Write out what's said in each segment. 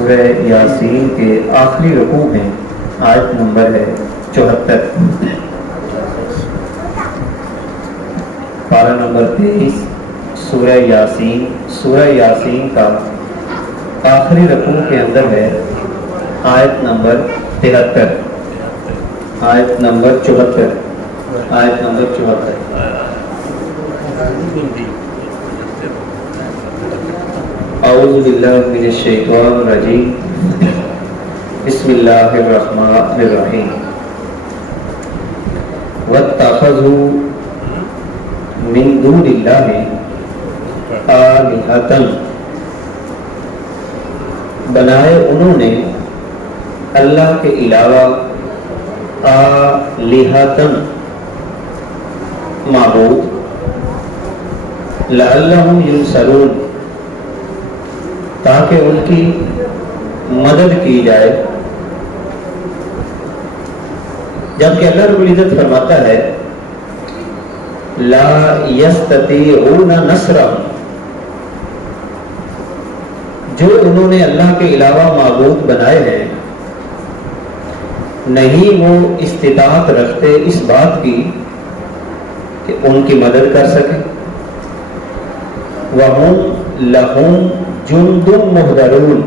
سورہ یاسین کے آخری رکوع ہیں، آیت نمبر ہے 74، پارہ نمبر 23 سورہ یاسین کا آخری رکوع کے اندر ہے آیت نمبر 73، آیت نمبر 74، آیت نمبر 74۔ اعوذ باللہ من الشیطان الرجیم، بسم اللہ الرحمن الرحیم۔ واتخذوا من دون اللہ آلہۃ، بنائے انہوں نے اللہ کے علاوہ آلہۃ معبود، لعلہم ینصرون، تاکہ ان کی مدد کی جائے، جبکہ اللہ رب العزت فرماتا ہے لا یستطیعون نصرہم، جو انہوں نے اللہ کے علاوہ معبود بنائے ہیں نہیں وہ استطاعت رکھتے اس بات کی کہ ان کی مدد کر سکیں، وَهُمْ لَهُمْ جُنْدٌ مُحْضَرُونَ،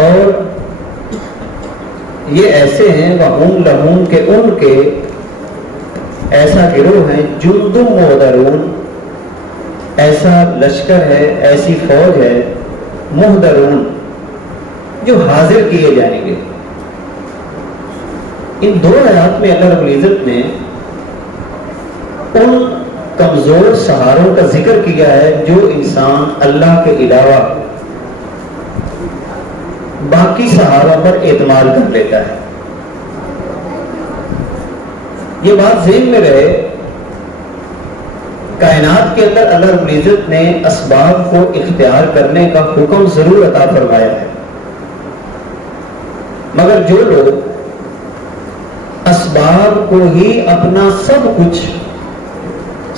اور یہ ایسے ہیں وَهُمْ لَهُمْ کہ ان کے ایسا گروہ ہے، جُنْدٌ مُحْضَرُونَ ایسا لشکر ہے، ایسی فوج ہے، محضرون جو حاضر کیے جائیں گے۔ ان دو آیات میں اللہ رب العزت نے ان کمزور سہاروں کا ذکر کیا ہے جو انسان اللہ کے علاوہ باقی سہاروں پر اعتماد کر لیتا ہے۔ یہ بات ذہن میں رہے، کائنات کے اندر اللہ رب العزت نے اسباب کو اختیار کرنے کا حکم ضرور عطا فرمایا ہے، مگر جو لوگ اسباب کو ہی اپنا سب کچھ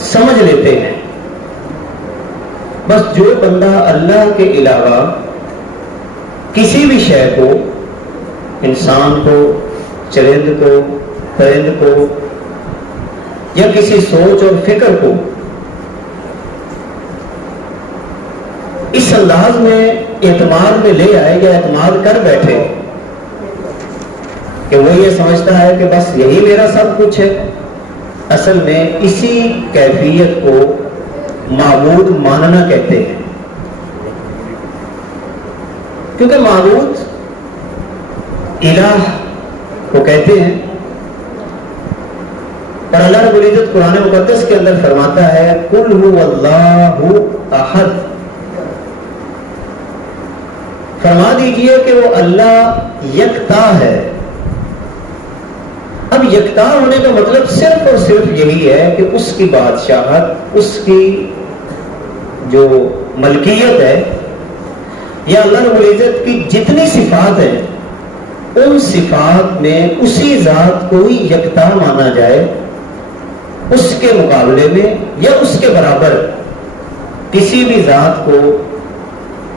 سمجھ لیتے ہیں، بس جو بندہ اللہ کے علاوہ کسی بھی شے کو، انسان کو، چرند کو، پرند کو، یا کسی سوچ اور فکر کو اس انداز میں اعتماد میں لے آئے یا اعتماد کر بیٹھے کہ وہ یہ سمجھتا ہے کہ بس یہی میرا سب کچھ ہے، اصل میں اسی کیفیت کو معبود ماننا کہتے ہیں، کیونکہ معبود الہ کو کہتے ہیں۔ اور اللہ رب العزت قرآن مقدس کے اندر فرماتا ہے قُلْ هُوَ اللَّهُ أَحَدٌ، فرما دیجئے کہ وہ اللہ یکتا ہے۔ اب یکتا ہونے کا مطلب صرف اور صرف یہی ہے کہ اس کی بادشاہت، اس کی جو ملکیت ہے، یا اللہ رب العزت کی جتنی صفات ہیں ان صفات میں اسی ذات کو ہی یکتا مانا جائے، اس کے مقابلے میں یا اس کے برابر کسی بھی ذات کو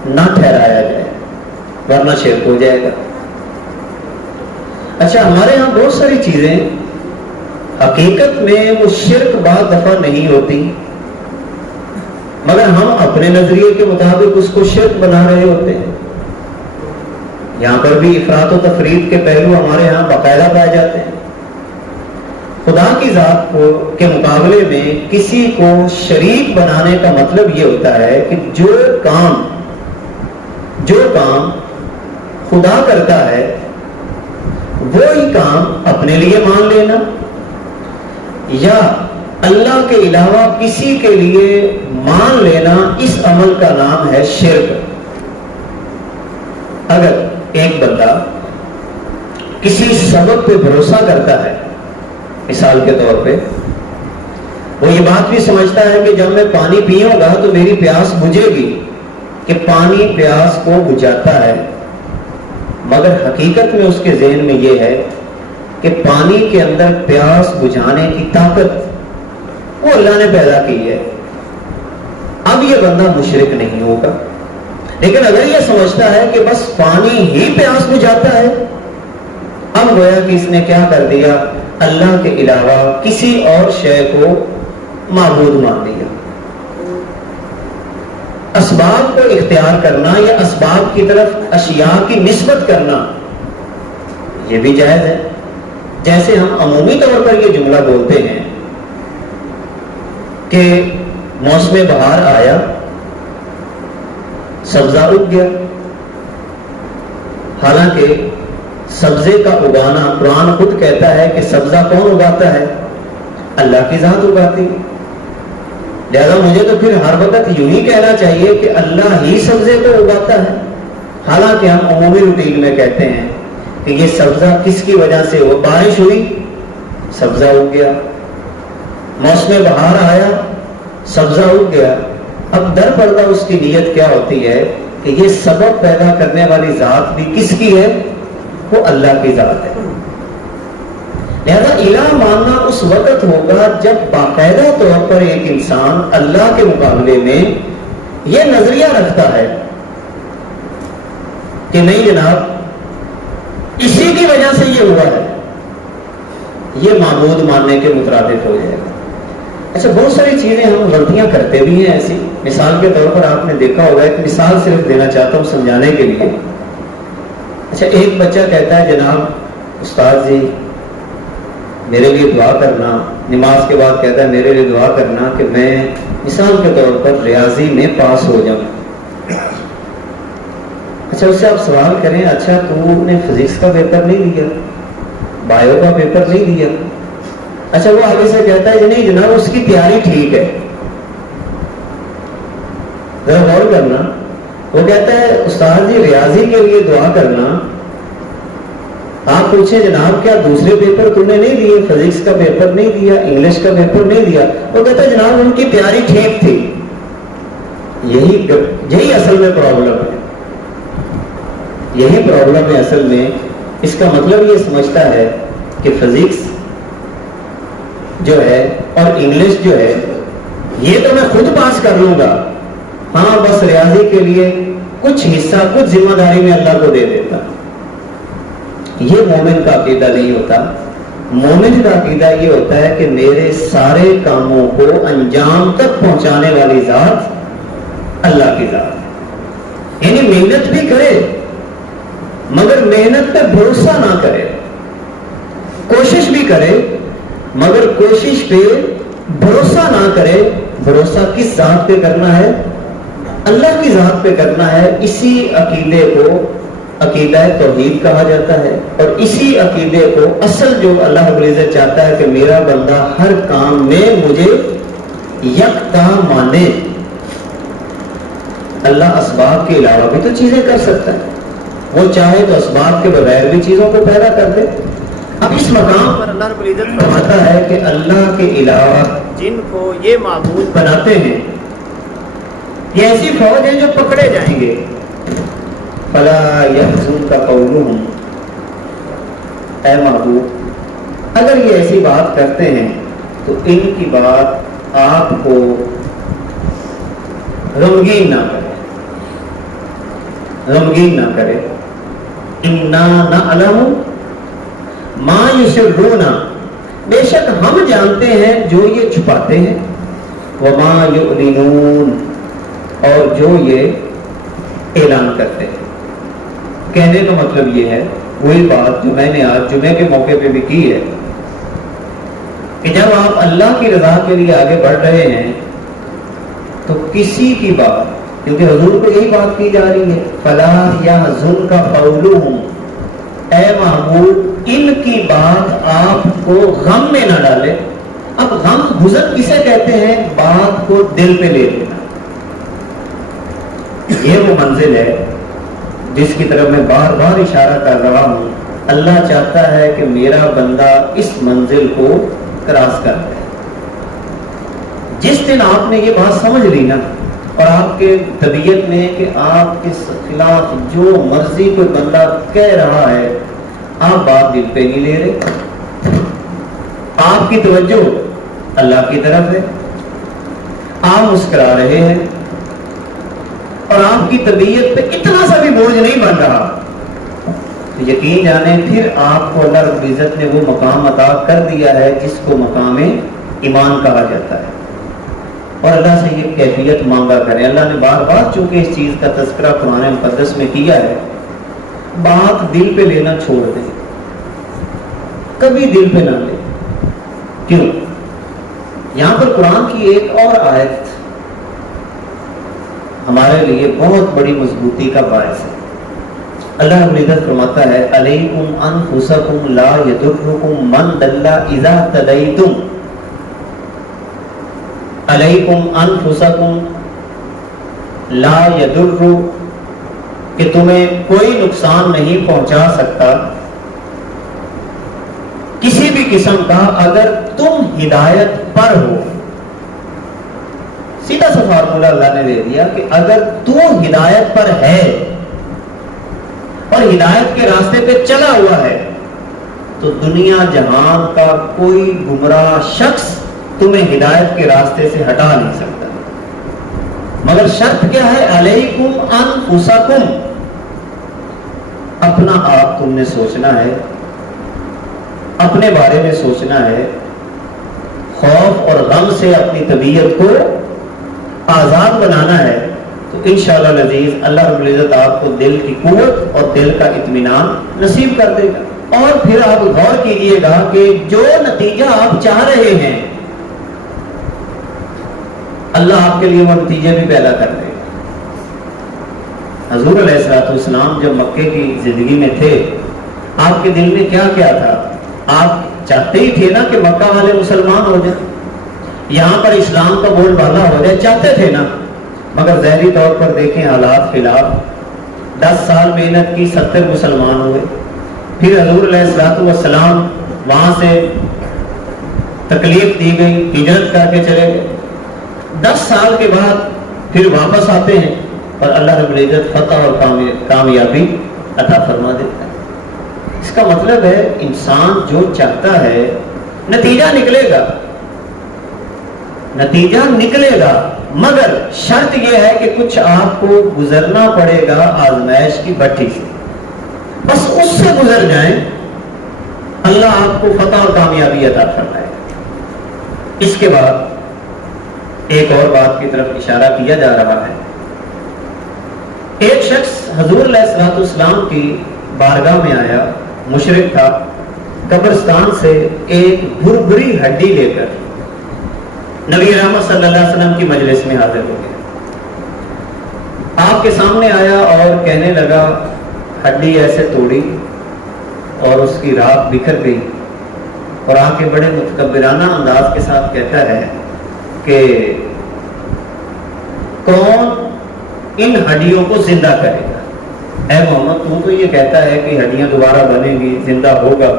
نہ ٹھہرایا جائے، ورنہ شرک ہو جائے گا۔ اچھا، ہمارے ہاں بہت ساری چیزیں حقیقت میں وہ شرک بعض دفعہ نہیں ہوتی، مگر ہم اپنے نظریے کے مطابق اس کو شرک بنا رہے ہوتے ہیں۔ یہاں پر بھی افراط و تفرید کے پہلو ہمارے ہاں باقاعدہ پائے جاتے ہیں۔ خدا کی ذات کو کے مقابلے میں کسی کو شریک بنانے کا مطلب یہ ہوتا ہے کہ جو کام خدا کرتا ہے وہی کام اپنے لیے مان لینا، یا اللہ کے علاوہ کسی کے لیے مان لینا، اس عمل کا نام ہے شرک۔ اگر ایک بندہ کسی سبب پہ بھروسہ کرتا ہے، مثال کے طور پہ وہ یہ بات بھی سمجھتا ہے کہ جب میں پانی پیوں گا تو میری پیاس بجھے گی، کہ پانی پیاس کو بجھاتا ہے، مگر حقیقت میں اس کے ذہن میں یہ ہے کہ پانی کے اندر پیاس بجھانے کی طاقت وہ اللہ نے پیدا کی ہے۔ اب یہ بندہ مشرک نہیں ہوگا، لیکن اگر یہ سمجھتا ہے کہ بس پانی ہی پیاس بجھاتا ہے، اب گویا کہ اس نے کیا کر دیا، اللہ کے علاوہ کسی اور شے کو معبود مان لیا۔ اسباب کو اختیار کرنا یا اسباب کی طرف اشیاء کی نسبت کرنا یہ بھی جائز ہے۔ جیسے ہم عمومی طور پر یہ جملہ بولتے ہیں کہ موسم بہار آیا، سبزہ اگ گیا، حالانکہ سبزے کا اگانا قرآن خود کہتا ہے کہ سبزہ کون اگاتا ہے؟ اللہ کی ذات اگاتی ہے۔ لہذا مجھے تو پھر ہر وقت یوں ہی کہنا چاہیے کہ اللہ ہی سبزے کو اگاتا ہے، حالانکہ ہم عمومی روٹین میں کہتے ہیں کہ یہ سبزہ کس کی وجہ سے ہوا، بارش ہوئی سبزہ اگ گیا، موسم بہار آیا سبزہ اگ گیا۔ اب در پردہ اس کی نیت کیا ہوتی ہے کہ یہ سبب پیدا کرنے والی ذات بھی کس کی ہے؟ وہ اللہ کی ذات ہے۔ لہذا الہ ماننا اس وقت ہوگا جب باقاعدہ طور پر ایک انسان اللہ کے مقابلے میں یہ نظریہ رکھتا ہے کہ نہیں جناب اسی کی وجہ سے یہ ہوا ہے، یہ معبود ماننے کے مترادف ہو جائے گا۔ اچھا، بہت ساری چیزیں ہم غلطیاں کرتے بھی ہیں ایسی۔ مثال کے طور پر آپ نے دیکھا ہوگا، ایک مثال صرف دینا چاہتا ہوں سمجھانے کے لیے۔ اچھا، ایک بچہ کہتا ہے جناب استاد جی میرے لیے دعا کرنا، نماز کے بعد کہتا ہے میرے لیے دعا کرنا کہ میں مثال کے طور پر ریاضی میں پاس ہو جاؤں۔ اچھا، اس سے آپ سوال کریں اچھا تو نے فزکس کا پیپر نہیں دیا، بایو کا پیپر نہیں دیا؟ اچھا، وہ آگے سے کہتا ہے نہیں جناب اس کی تیاری ٹھیک ہے۔ ذرا غور کرنا، وہ کہتا ہے استاد جی ریاضی کے لیے دعا کرنا، آپ پوچھیں جناب کیا دوسرے پیپر تم نے نہیں دیے، فزکس کا پیپر نہیں دیا، انگلش کا پیپر نہیں دیا؟ وہ کہتا ہے جناب ان کی تیاری ٹھیک تھی۔ یہی اصل میں پرابلم ہے، یہی پرابلم ہے اصل میں۔ اس کا مطلب یہ سمجھتا ہے کہ فزکس جو ہے اور انگلش جو ہے یہ تو میں خود پاس کر لوں گا، ہاں بس ریاضی کے لیے کچھ حصہ کچھ ذمہ داری میں اللہ کو دے دیتا۔ یہ مومن کا عقیدہ نہیں ہوتا۔ مومن کا عقیدہ یہ ہوتا ہے کہ میرے سارے کاموں کو انجام تک پہنچانے والی ذات اللہ کی ذات ہے۔ یعنی محنت بھی کرے مگر محنت پہ بھروسہ نہ کرے، کوشش بھی کرے مگر کوشش پہ بھروسہ نہ کرے۔ بھروسہ کس ذات پہ کرنا ہے؟ اللہ کی ذات پہ کرنا ہے۔ اسی عقیدے کو عقیدہ توحید کہا جاتا ہے، اور اسی عقیدے کو اصل جو اللہ رب العزت چاہتا ہے کہ میرا بندہ ہر کام میں مجھے یکتا مانے۔ اللہ اسباب کے علاوہ بھی تو چیزیں کر سکتا ہے، وہ چاہے تو اسباب کے بغیر بھی چیزوں کو پیدا کر دے۔ اب اس مقام پر اللہ رب العزت فرماتا ہے کہ اللہ کے علاوہ جن کو یہ معبود بناتے ہیں یہ ایسی فوج ہے جو پکڑے جائیں گے۔ فلا يحزنك قولهم، اے محبوب اگر یہ ایسی بات کرتے ہیں تو ان کی بات آپ کو غمگین نہ کرے، غمگین نہ کرے۔ انا نعلم ما یسرون، بے شک ہم جانتے ہیں جو یہ چھپاتے ہیں، وما یعلنون، اور جو یہ اعلان کرتے ہیں۔ کہنے کا مطلب یہ ہے وہی بات جو میں نے آج جمعے کے موقع پہ بھی کی ہے کہ جب آپ اللہ کی رضا کے لیے آگے بڑھ رہے ہیں تو کسی کی بات، کیونکہ حضور کو یہی بات کی جا رہی ہے فلا يحزنك قولهم، اے محبوب ان کی بات آپ کو غم میں نہ ڈالے۔ اب غم حزن کسے کہتے ہیں؟ بات کو دل پہ لے لینا۔ یہ وہ منزل ہے جس کی طرف میں بار بار اشارہ کر رہا ہوں۔ اللہ چاہتا ہے کہ میرا بندہ اس منزل کو کراس کر دے۔ جس دن آپ نے یہ بات سمجھ لی نا، اور آپ کے طبیعت میں کہ آپ کے خلاف جو مرضی کوئی بندہ کہہ رہا ہے آپ بات دل پہ نہیں لے رہے، آپ کی توجہ اللہ کی طرف ہے، آپ مسکرا رہے ہیں، اور آپ کی طبیعت پہ اتنا سا بھی بوجھ نہیں بن رہا، تو یقین جانیں پھر آپ کو اللہ رب العزت نے وہ مقام عطا کر دیا ہے جس کو مقام ایمان کہا جاتا ہے۔ اور اللہ سے یہ کیفیت مانگا کریں۔ اللہ نے بار بار چونکہ اس چیز کا تذکرہ قرآن مقدس میں کیا ہے، بات دل پہ لینا چھوڑ دیں، کبھی دل پہ نہ لیں۔ کیوں؟ یہاں پر قرآن کی ایک اور آیت ہمارے لیے بہت بڑی مضبوطی کا باعث ہے۔ اللہ رب العزت فرماتا ہے علیکم انفسکم لا یضرکم من ضل اذا اهتدیتم، علیکم انفسکم لا یضر، کہ تمہیں کوئی نقصان نہیں پہنچا سکتا کسی بھی قسم کا اگر تم ہدایت پر ہو۔ سیدھا سا فارمولہ اللہ نے دے دیا کہ اگر تو ہدایت پر ہے اور ہدایت کے راستے پہ چلا ہوا ہے تو دنیا جہان کا کوئی گمراہ شخص تمہیں ہدایت کے راستے سے ہٹا نہیں سکتا۔ مگر شرط کیا ہے؟ علیکم انفسکم، اپنا آپ تم نے سوچنا ہے، اپنے بارے میں سوچنا ہے، خوف اور غم سے اپنی طبیعت کو آزاد بنانا ہے، تو انشاءاللہ العزیز اللہ رب العزت آپ کو دل کی قوت اور دل کا اطمینان نصیب کر دے گا۔ اور پھر آپ غور کیجئے گا کہ جو نتیجہ آپ چاہ رہے ہیں اللہ آپ کے لیے وہ نتیجے بھی پیدا کر دے گا۔ حضور علیہ الصلوۃ والسلام جب مکے کی زندگی میں تھے، آپ کے دل میں کیا کیا تھا؟ آپ چاہتے ہی تھے نا کہ مکہ والے مسلمان ہو جائیں، یہاں پر اسلام کا بول بالا ہو جائے، چاہتے تھے نا۔ مگر ظاہری طور پر دیکھیں حالات خلاف، 10 سال محنت کی، 70 مسلمان ہوئے، پھر حضور علیہ الصلوۃ والسلام وہاں سے تکلیف دی گئی، ہجرت کر کے چلے گئے، 10 سال کے بعد پھر واپس آتے ہیں اور اللہ رب العزت فتح اور کامیابی عطا فرما دیتا ہے۔ اس کا مطلب ہے انسان جو چاہتا ہے نتیجہ نکلے گا، نتیجہ نکلے گا، مگر شرط یہ ہے کہ کچھ آپ کو گزرنا پڑے گا آزمائش کی بھٹی سے، بس اس سے گزر جائیں، اللہ آپ کو فتح اور کامیابی عطا فرمائے گا۔ اس کے بعد ایک اور بات کی طرف اشارہ کیا جا رہا ہے۔ ایک شخص حضور علیہ الصلوۃ والسلام کی بارگاہ میں آیا، مشرک تھا، قبرستان سے ایک بھربھری ہڈی لے کر نبی رحمت صلی اللہ علیہ وسلم کی مجلس میں حاضر ہو گیا۔ آپ کے سامنے آیا اور کہنے لگا، ہڈی ایسے توڑی اور اس کی راکھ بکھر گئی، اور آ کے بڑے متکبرانہ انداز کے ساتھ کہتا ہے کہ کون ان ہڈیوں کو زندہ کرے گا؟ اے محمد، تو یہ کہتا ہے کہ ہڈیاں دوبارہ بنیں گی، زندہ ہوگا،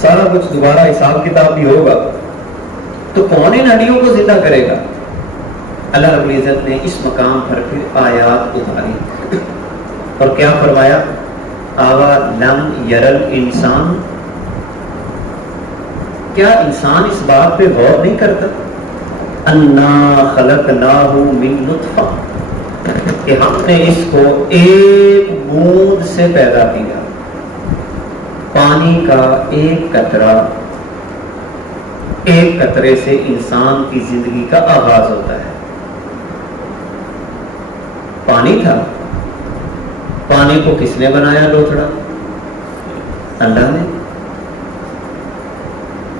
سارا کچھ دوبارہ حساب کتاب بھی ہوگا، تو کون ان ہڈیوں کو زندہ کرے گا؟ اللہ رب العزت نے اس مقام پر پھر آیات اتاری اور کیا فرمایا؟ آوا لم یرل انسان، کیا انسان اس بات پہ غور نہیں کرتا؟ انا خلقناہ من نطفہ، کہ ہم نے اس کو ایک بوند سے پیدا کیا، پانی کا ایک قطرہ، ایک قطرے سے انسان کی زندگی کا آغاز ہوتا ہے۔ پانی تھا، پانی کو کس نے بنایا لوتھڑا؟ اللہ نے۔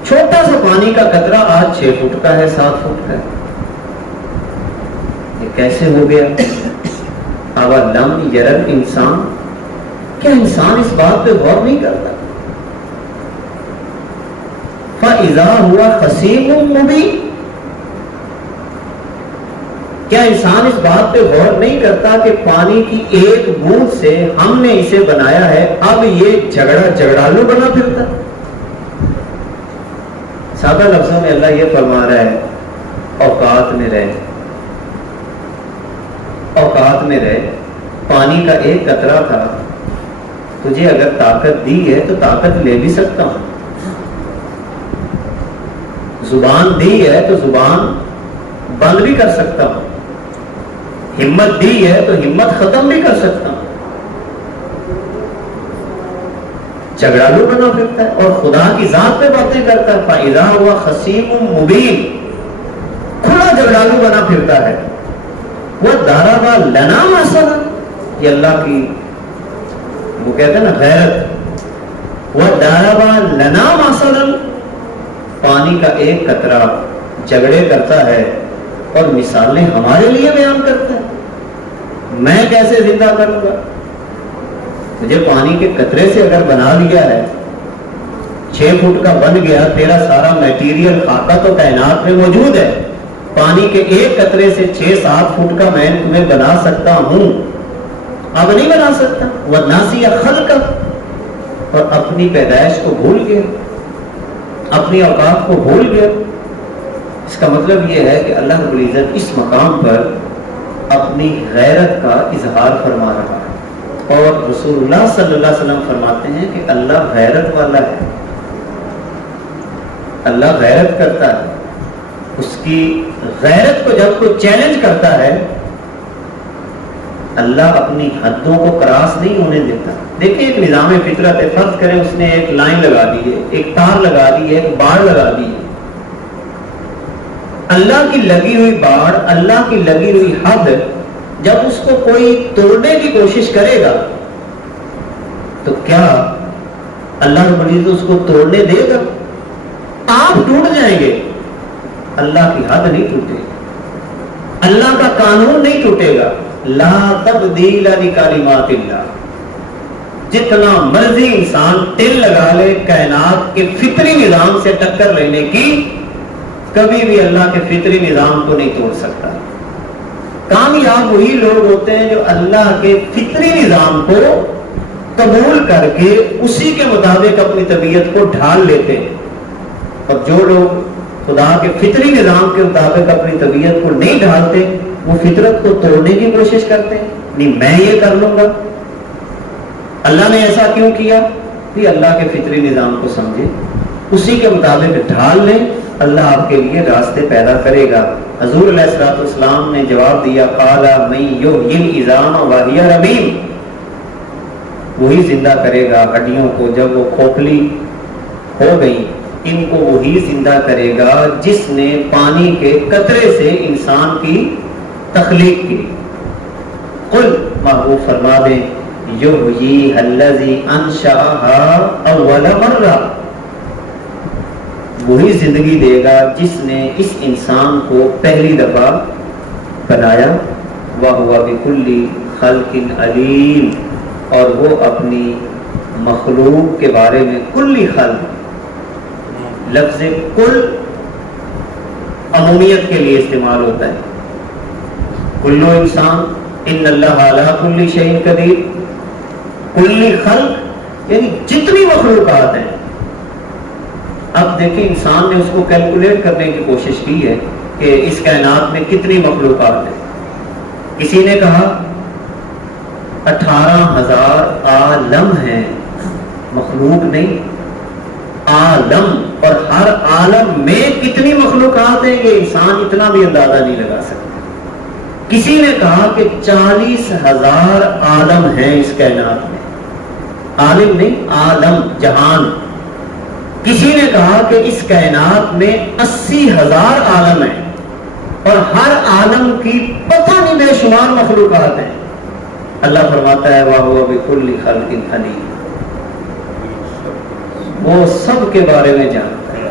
چھوٹا سا پانی کا قطرہ آج 6 فٹ کا ہے، 7 فٹ کا ہے، یہ کیسے ہو گیا؟ اولم یرل انسان، کیا انسان اس بات پہ غور نہیں کرتا؟ فَإِذَا هُوَ خَصِيمٌ مُبِينٌ، کیا انسان اس بات پہ غور نہیں کرتا کہ پانی کی ایک بوند سے ہم نے اسے بنایا ہے، اب یہ جھگڑالو بنا پھرتا؟ سادہ لفظوں میں اللہ یہ فرما رہا ہے، اوقات میں رہے، اوقات میں رہے، پانی کا ایک قطرہ تھا، تجھے اگر طاقت دی ہے تو طاقت لے بھی سکتا ہوں، زبان دی ہے تو زبان بند بھی کر سکتا ہوں، ہمت دی ہے تو ہمت ختم بھی کر سکتا ہوں. جھگڑالو بنا پھرتا ہے اور خدا کی ذات پہ باتیں کرتا ہے. فَإِذَا هُوَ خَصِيمٌ مُبِينٌ, کھلا جھگڑالو بنا پھرتا ہے. وَضَرَبَ لَنَا مَثَلًا, یہ اللہ کی وہ کہتے ہیں نا غیرت. وَضَرَبَ لَنَا مَثَلًا, پانی کا ایک قطرہ جھگڑے کرتا ہے اور مثالیں ہمارے لیے بیان کرتا ہے. میں کیسے زندہ کروں گا؟ مجھے پانی کے قطرے سے اگر بنا لیا ہے, 6 فٹ کا بن گیا, تیرا سارا میٹیریل خاکہ تو کائنات میں موجود ہے. پانی کے ایک قطرے سے 6-7 فٹ کا میں تمہیں بنا سکتا ہوں, اب نہیں بنا سکتا. وَنَاسِيَ خَلْقَهُ, اور اپنی پیدائش کو بھول گیا, اپنی اوقات کو بھول گیا. اس کا مطلب یہ ہے کہ اللہ رب العزت اس مقام پر اپنی غیرت کا اظہار فرما رہا ہے. اور رسول اللہ صلی اللہ علیہ وسلم فرماتے ہیں کہ اللہ غیرت والا ہے, اللہ غیرت کرتا ہے. اس کی غیرت کو جب کوئی چیلنج کرتا ہے, اللہ اپنی حدوں کو کراس نہیں ہونے دیتا. دیکھیں ایک نظام فطرت ہے, فرض کریں اس نے ایک لائن لگا دی ہے, ایک تار لگا دی ہے, ایک باڑ لگا دی ہے. اللہ کی لگی ہوئی باڑ, اللہ کی لگی ہوئی حد, جب اس کو کوئی توڑنے کی کوشش کرے گا تو کیا اللہ رب العزت اس کو توڑنے دے گا؟ آپ ٹوٹ جائیں گے, اللہ کی حد نہیں ٹوٹے گی, اللہ کا قانون نہیں ٹوٹے گا. لا تبدیل لکلمات اللہ. جتنا مرضی انسان تل لگا لے کائنات کے فطری نظام سے ٹکر لینے کی, کبھی بھی اللہ کے فطری نظام کو نہیں توڑ سکتا. کامیاب وہی لوگ ہوتے ہیں جو اللہ کے فطری نظام کو قبول کر کے اسی کے مطابق اپنی طبیعت کو ڈھال لیتے ہیں. اور جو لوگ خدا کے فطری نظام کے مطابق اپنی طبیعت کو نہیں ڈھالتے, وہ فطرت کو توڑنے کی کوشش کرتے ہیں. نہیں میں یہ کر لوں گا, اللہ نے ایسا کیوں کیا؟ کہ اللہ کے فطری نظام کو سمجھے, اسی کے مطابق ڈھال لیں, اللہ آپ کے لیے راستے پیدا کرے گا. حضور علیہ الصلوۃ والسلام نے جواب دیا, قال من یحیی العظام وہی رمیم, وہی زندہ کرے گا ہڈیوں کو جب وہ کھوکھلی ہو گئی, ان کو وہی زندہ کرے گا جس نے پانی کے قطرے سے انسان کی تخلیق کی. قل, محبوب فرما دیں, یحیی الذی انشأها اول مرہ, وہی زندگی دے گا جس نے اس انسان کو پہلی دفعہ بنایا. وَهُوَ بِكُلِّ خَلْقٍ عَلِيمٌ, اور وہ اپنی مخلوق کے بارے میں کلی خلق, لفظ کل عمومیت کے لیے استعمال ہوتا ہے. کلو انسان ان اللہ علی کل شیء قدیر, کلی خلق یعنی جتنی مخلوقات ہیں. اب دیکھیں انسان نے اس کو کیلکولیٹ کرنے کی کوشش کی ہے کہ اس کائنات میں کتنی مخلوقات ہیں. کسی نے کہا 18,000 عالم ہیں, مخلوق نہیں عالم, اور ہر عالم میں کتنی مخلوقات ہیں یہ انسان اتنا بھی اندازہ نہیں لگا سکتا. کسی نے کہا کہ 40,000 عالم ہیں اس کائنات میں, عالم نہیں عالم جہان. کسی نے کہا کہ اس کائنات میں 80,000 عالم ہیں اور ہر عالم کی پتہ نہیں بے شمار مخلوقات ہیں. اللہ فرماتا ہے وَهُوَ بِكُلِّ خَلْقٍ عَلِيمٌ, وہ سب کے بارے میں جانتا ہے,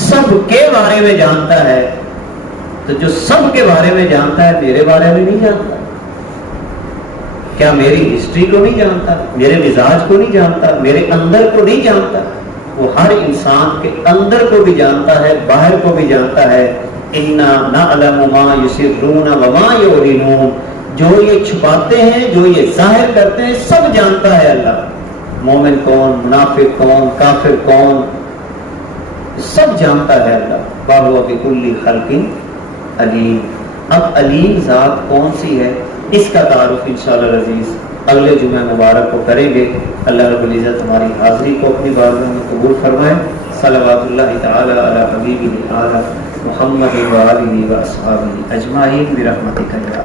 سب کے بارے میں جانتا ہے. تو جو سب کے بارے میں جانتا ہے میرے بارے میں نہیں جانتا؟ کیا میری ہسٹری کو نہیں جانتا, میرے مزاج کو نہیں جانتا, میرے اندر کو نہیں جانتا؟ وہ ہر انسان کے اندر کو بھی جانتا ہے, باہر کو بھی جانتا ہے. اِنَّا نَعْلَمُ مَا يُسِرُّونَ وَمَا يُعْلِنُونَ, جو یہ چھپاتے ہیں جو یہ ظاہر کرتے ہیں سب جانتا ہے اللہ. مومن کون, منافق کون, کافر کون, سب جانتا ہے اللہ. وَهُوَ بِكُلِّ خَلْقٍ علیم. اب علیم ذات کون سی ہے, اس کا تعارف انشاءاللہ العزیز اگلے جمعہ مبارک کو کریں گے. اللہ رب العزت ہماری حاضری کو اپنی بارگاہ میں قبول فرمائے. صلوات اللہ تعالی علی حبیبہ اعلی محمد و آلہ و اصحابہ اجمعین برحمتک یا